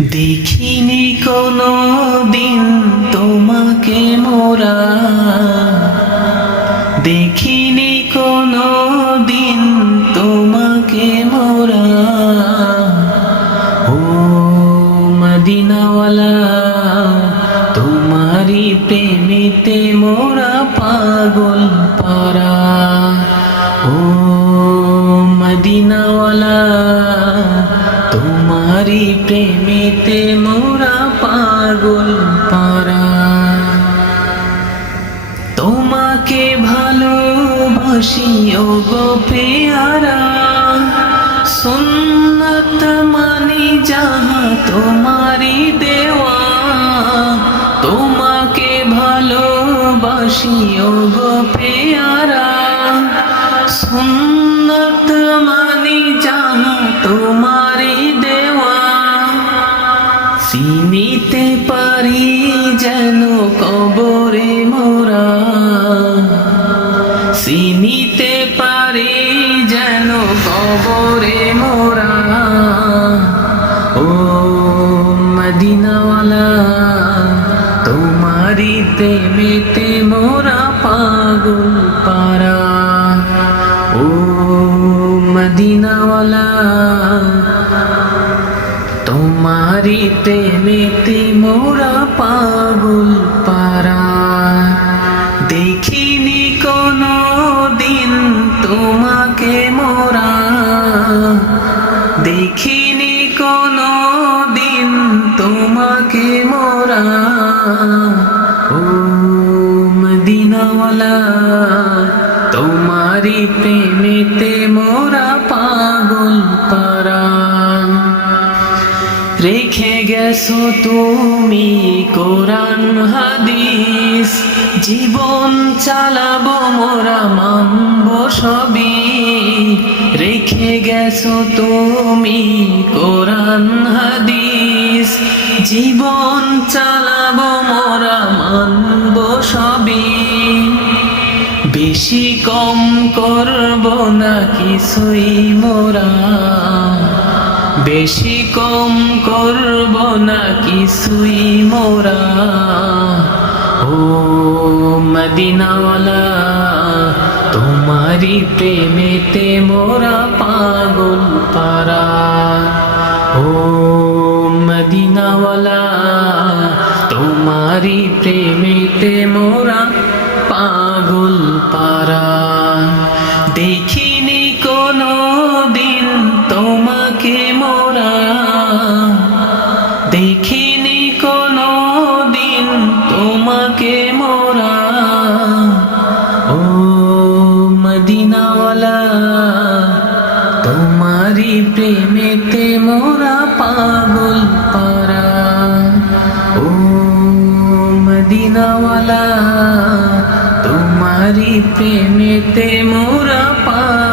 দেখিনি কোনো দিন তোমাকে মোরা, দেখিনি কোনো দিন তোমাকে মোরা। ও মদিনাওয়ালা, তোমারি প্রেমেতে মোরা পাগল পারা। ও মদিনাওয়ালা, তোমারি প্রেমেতে মোরা পাগল পারা। তোমাকে ভালোবাসি ও গো পেয়ারা, সুন্নত মানি যাহা তোমারি দেওয়া। তোমাকে ভালোবাসি ও গো পেয়ারা, সুন্নত মানি যাহা তোমারি দেওয়া। চিনিতে পারি যেন কবরে মোরা, চিনিতে পারি যেন কবরে মোরা। ও মদিনাওয়ালা, তোমারি প্রেমেতে মোরা পাগল পারা। ও মদিনাওয়ালা, তোমারি প্রেমেতে মোরা পাগল পারা। দেখিনি কোনো দিন তোমাকে মোরা, দেখিনি কোনো দিন তোমাকে মোরা। ও মদিনাওয়ালা, তোমারি প্রেমেতে মোরা পাগল পারা। রেখে গেছো তুমি কোরআন হাদিস, জীবন চালাবো মোরা মানব সবই। রেখে গেছো তুমি কোরআন হাদিস, জীবন চালাবো মোরা মানব সবই। বেশি কম করব না কিছুই মোরা, বেশি কম করব না কিছুই মোরা। ও মদিনাওয়ালা, তোমারি প্রেমেতে মোরা পাগল পারা। ও মদিনাওয়ালা, তোমারি প্রেমেতে মোরা পাগল পারা। দেখিনি কোনো দিন তোমাকে মোরা, দেখিনি কোনো দিন তোমাকে মোরা। ও মদিনাওয়ালা, তোমারি প্রেমেতে মোরা পাগল পারা। ও মদিনাওয়ালা, তোমারি প্রেমেতে মোরা পাগল